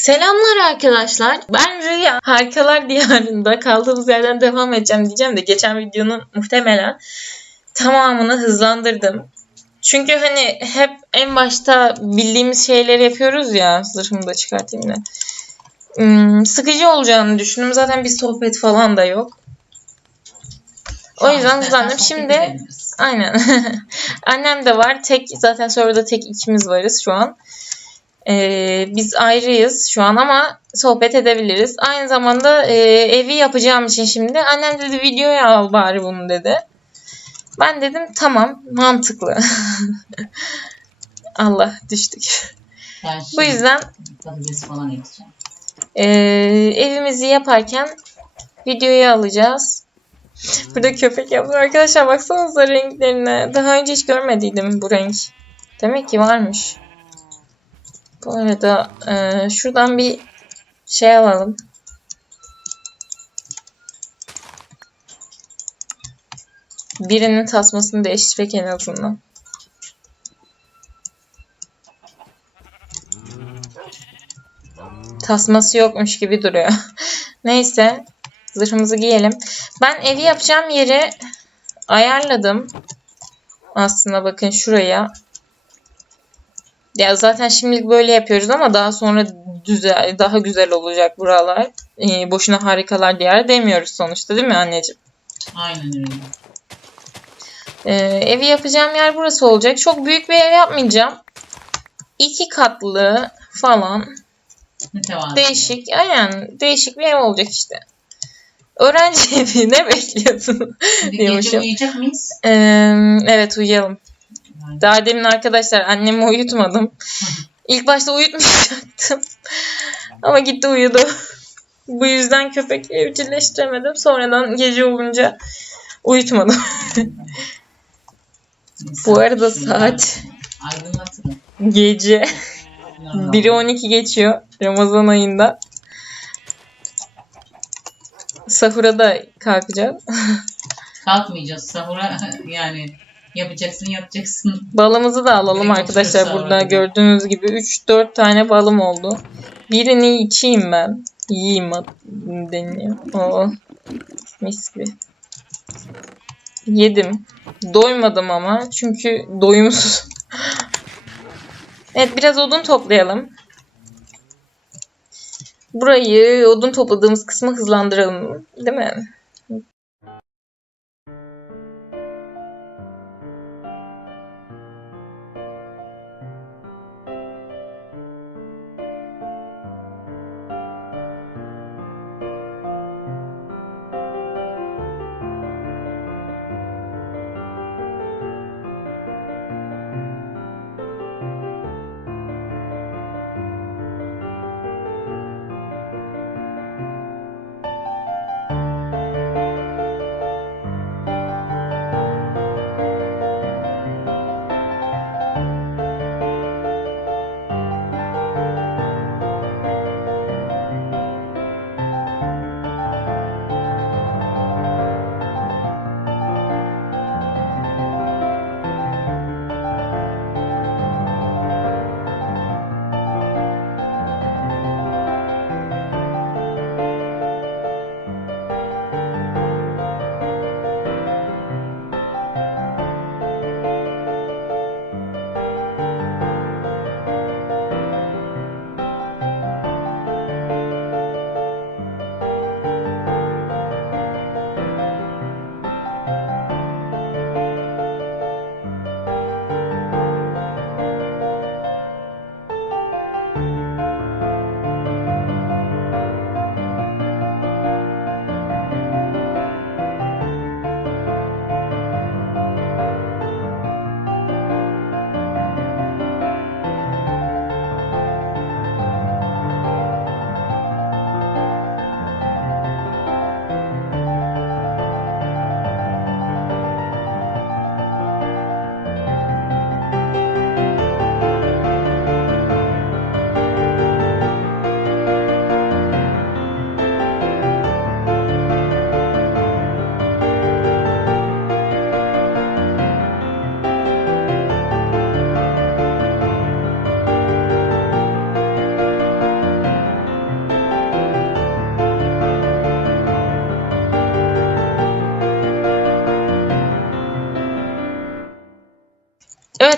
Selamlar arkadaşlar. Ben Rüya. Harikalar Diyarı'nda kaldığımız yerden devam edeceğim diyeceğim de geçen videonun muhtemelen tamamını hızlandırdım. Çünkü hani hep en başta bildiğimiz şeyleri yapıyoruz ya. Zırhımı da çıkartayım da. Hmm, sıkıcı olacağını düşündüm. Zaten bir sohbet falan da yok. O yüzden hızlandım. Şimdi aynen. Annem de var. Tek zaten serverda tek ikimiz varız şu an. Ee, biz ayrıyız şu an ama sohbet edebiliriz. Aynı zamanda e, evi yapacağım için şimdi annem dedi videoya al bari bunu dedi. Ben dedim tamam mantıklı. Allah düştük. Ben Bu yüzden patates falan ekeceğim. e, evimizi yaparken videoya alacağız. Burada köpek yaptım. Arkadaşlar baksanıza renklerine. Daha önce hiç görmediydim bu renk. Demek ki varmış. Bu arada e, şuradan bir şey alalım. Birinin tasmasını değiştirmek en azından. Tasması yokmuş gibi duruyor. Neyse. Zırhımızı giyelim. Ben evi yapacağım yeri ayarladım. Aslında bakın şuraya. Ya zaten şimdilik böyle yapıyoruz ama daha sonra güzel, daha güzel olacak buralar. Ee, boşuna harikalar diyarı demiyoruz sonuçta değil mi anneciğim? Aynen öyle. Ee, evi yapacağım yer burası olacak. Çok büyük bir ev yapmayacağım. İki katlı falan. Mütevazı. Değişik. Aynen değişik bir ev olacak işte. Öğrenci evi ne bekliyorsun? Diyormuşum. gece uyuyacak mıyız? Ee, evet uyuyalım. Daha demin arkadaşlar annemi uyutmadım. İlk başta uyutmayacaktım. Ama gitti uyudu. Bu yüzden köpek evcilleştiremedim. Sonradan gece olunca uyutmadım. Bu arada saat gece Normal. 1'i 12 geçiyor Ramazan ayında. Sahura da kalkacağız. Kalkmayacağız sahura yani yapacaksın yapacaksın. Balımızı da alalım Benim arkadaşlar. Burada sonra. gördüğünüz gibi 3-4 tane balım oldu. Birini içeyim ben. Yiyeyim deniyor. Oo. Mis gibi. Yedim. Doymadım ama. Çünkü doyumsuz. evet biraz odun toplayalım. Burayı odun topladığımız kısmı hızlandıralım. Değil mi?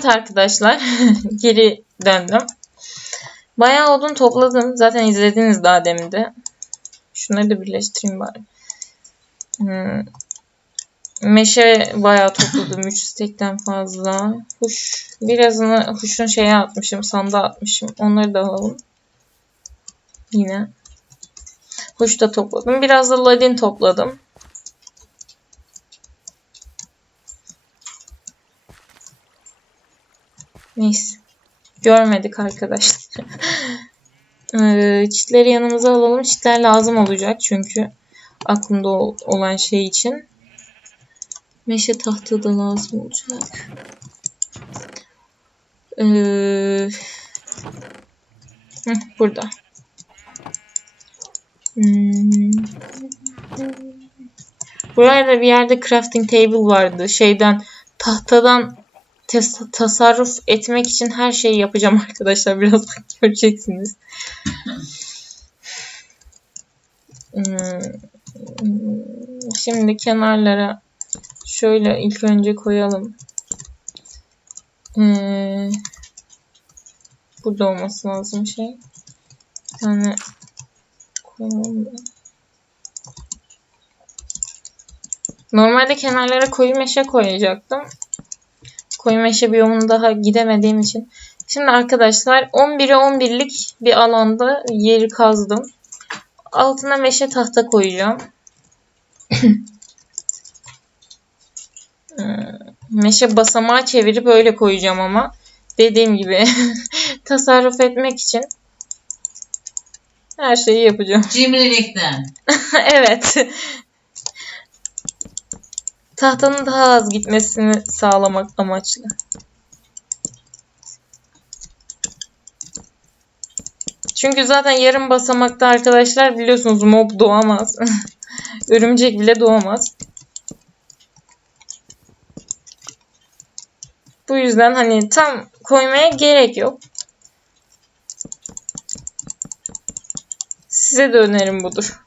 Evet arkadaşlar geri döndüm. Bayağı odun topladım. Zaten izlediniz daha demin de. Şunları da birleştireyim bari. Hmm. Meşe bayağı topladım. 3 stekten fazla. Huş. Birazını huşun şeye atmışım. Sandığa atmışım. Onları da alalım. Yine. Huş da topladım. Biraz da ladin topladım. Neyse. Görmedik arkadaşlar. Ee, çitleri yanımıza alalım. Çitler lazım olacak çünkü aklımda ol- olan şey için. Meşe tahta da lazım olacak. Ee, burada. Hmm. Burada bir yerde crafting table vardı. Şeyden tahtadan tes- tasarruf etmek için her şeyi yapacağım arkadaşlar. Birazdan göreceksiniz. Hmm, Şimdi kenarlara şöyle ilk önce koyalım. Ee, burada olması lazım şey. Tane koyalım da. Normalde kenarlara koyu meşe koyacaktım. Koyu meşe biyomuna daha gidemediğim için. Şimdi arkadaşlar 11'e 11'lik bir alanda yeri kazdım. Altına meşe tahta koyacağım. Meşe basamağı çevirip öyle koyacağım ama dediğim gibi tasarruf etmek için her şeyi yapacağım. Cimrilikten. evet. Tahtanın daha az gitmesini sağlamak amaçlı. Çünkü zaten yarım basamakta arkadaşlar biliyorsunuz mob doğamaz. Örümcek bile doğamaz. Bu yüzden hani tam koymaya gerek yok. Size de önerim budur.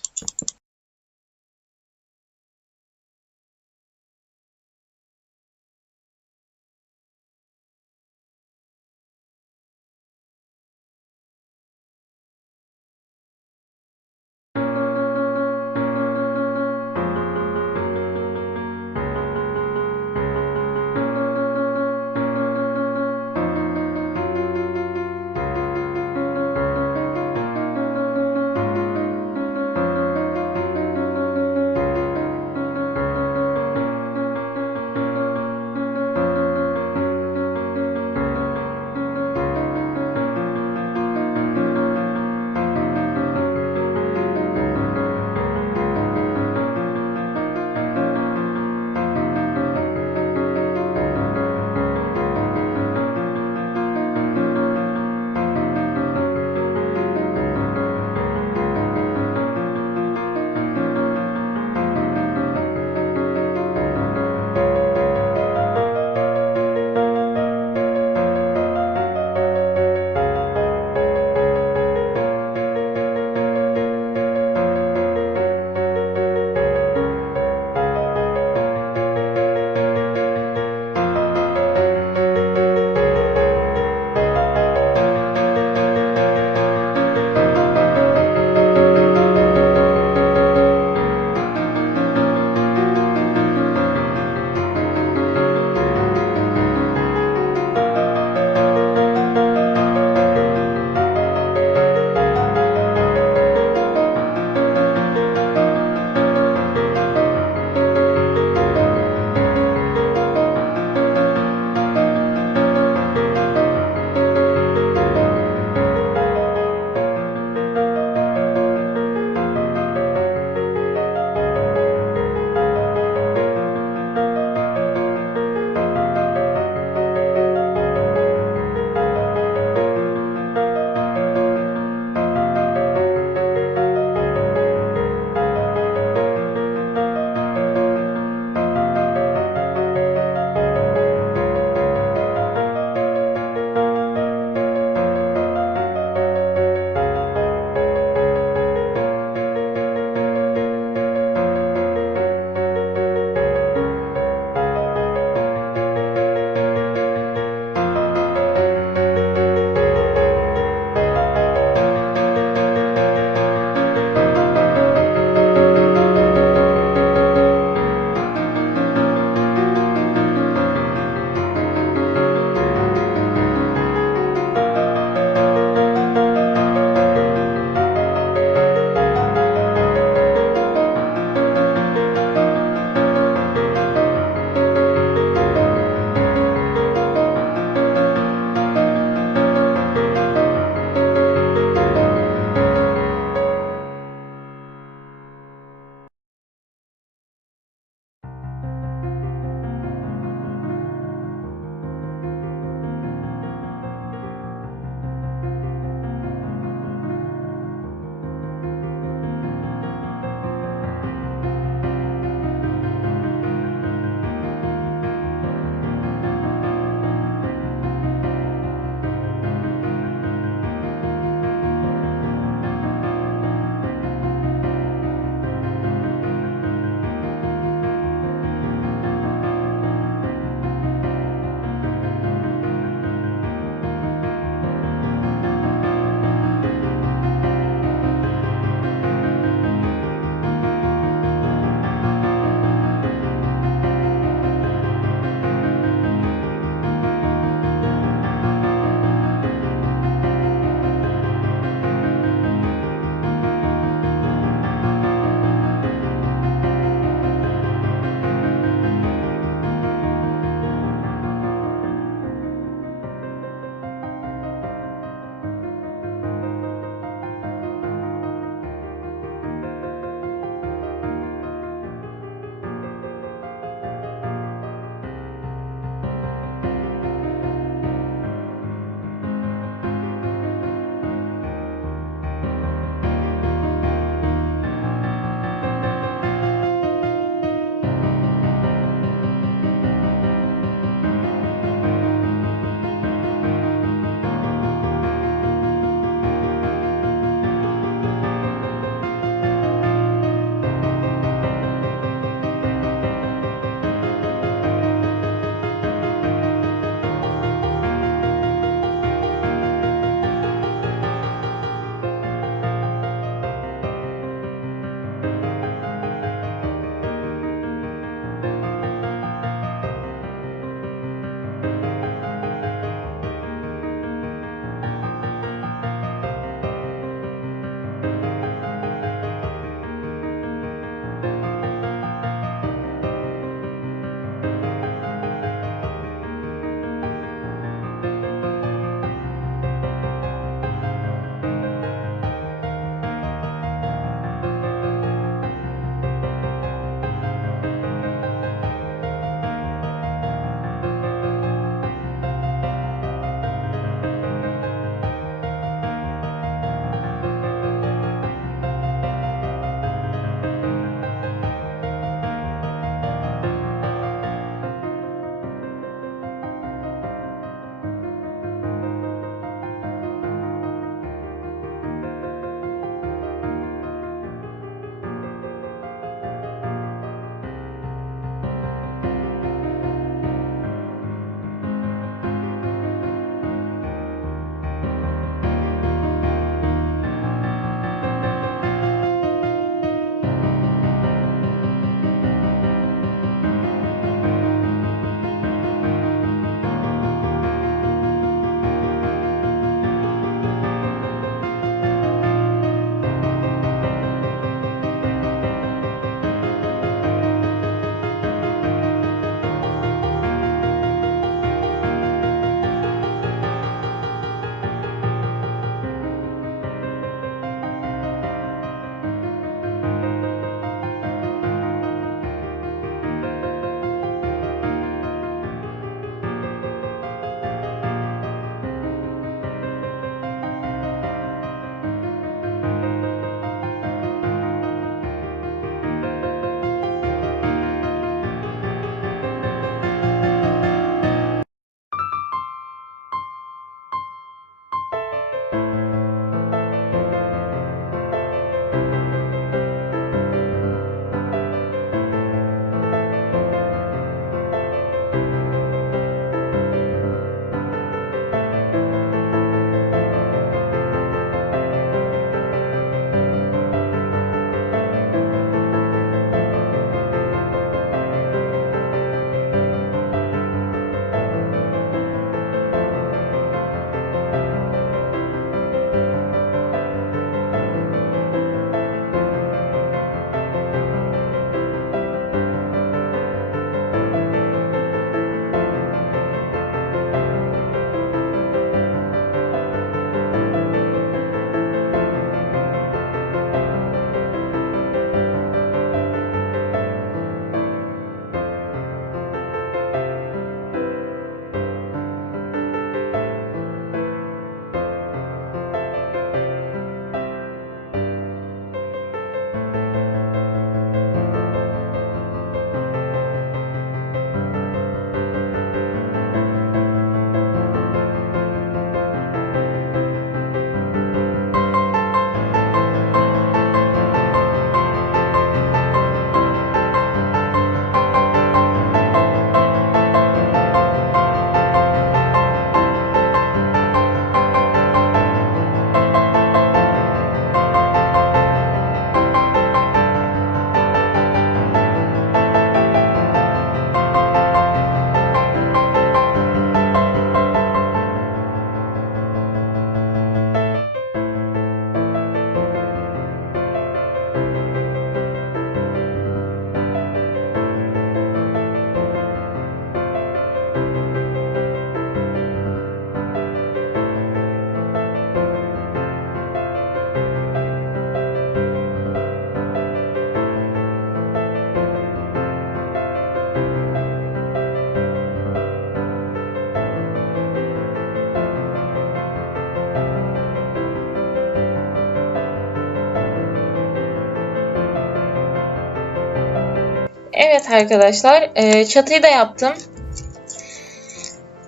Evet arkadaşlar e, çatıyı da yaptım.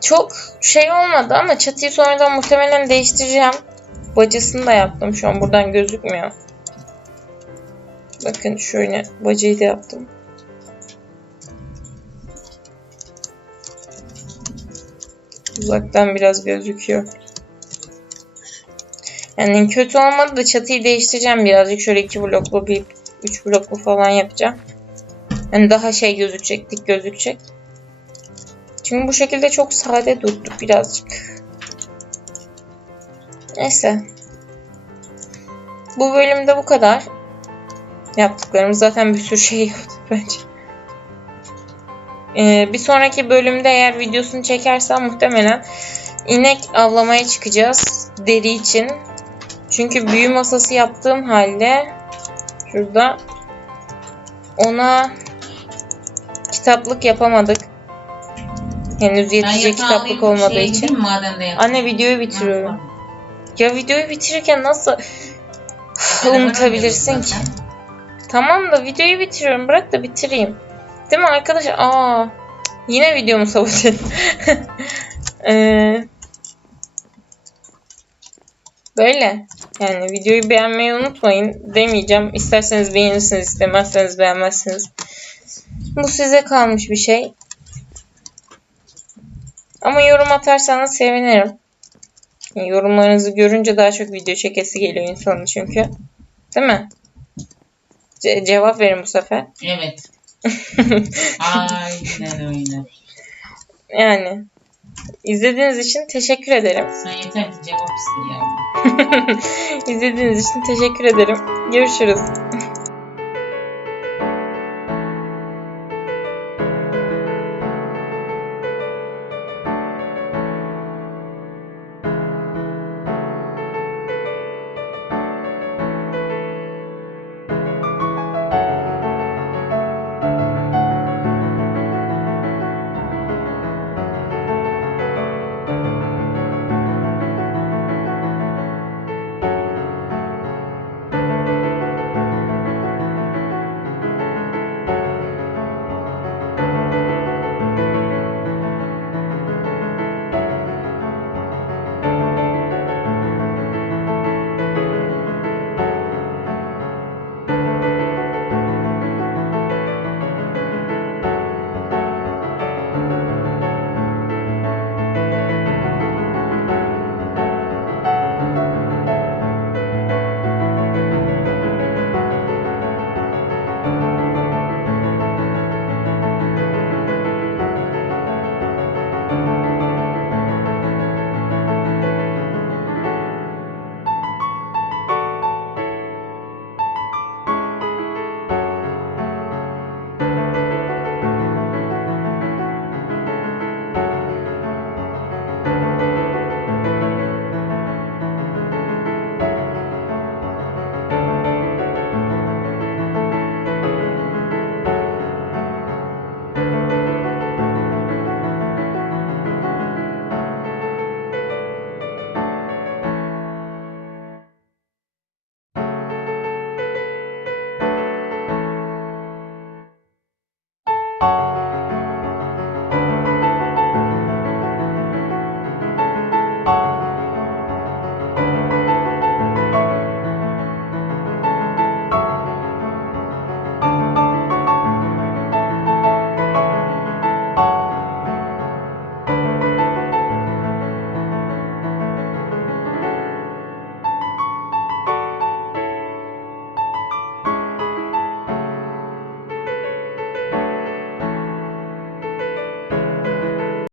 Çok şey olmadı ama çatıyı sonradan muhtemelen değiştireceğim. Bacasını da yaptım şu an buradan gözükmüyor. Bakın şöyle bacayı da yaptım. Uzaktan biraz gözüküyor. Yani kötü olmadı da çatıyı değiştireceğim birazcık. Şöyle iki bloklu bir üç bloklu falan yapacağım. Yani daha şey gözükecek, dik gözükecek. Çünkü bu şekilde çok sade durdu birazcık. Neyse. Bu bölümde bu kadar. Yaptıklarımız zaten bir sürü şey yaptık bence. Ee, bir sonraki bölümde eğer videosunu çekersem muhtemelen inek avlamaya çıkacağız deri için. Çünkü büyü masası yaptığım halde şurada ona kitaplık yapamadık. Henüz yetecek kitaplık olmadığı şeye için. Anne videoyu bitiriyorum. Ya videoyu bitirirken nasıl unutabilirsin ki? Tamam da videoyu bitiriyorum. Bırak da bitireyim. Değil mi arkadaşlar? Aa, yine videomu sabote. Ee, böyle. Yani videoyu beğenmeyi unutmayın. Demeyeceğim. İsterseniz beğenirsiniz, istemezseniz beğenmezsiniz. Bu size kalmış bir şey. Ama yorum atarsanız sevinirim. Yorumlarınızı görünce daha çok video çekesi geliyor insanın çünkü. Değil mi? Ce- cevap verin bu sefer. Evet. Aynen öyle. Yani izlediğiniz için teşekkür ederim. Sen yeter ki cevap iste yavrum. İzlediğiniz için teşekkür ederim. Görüşürüz.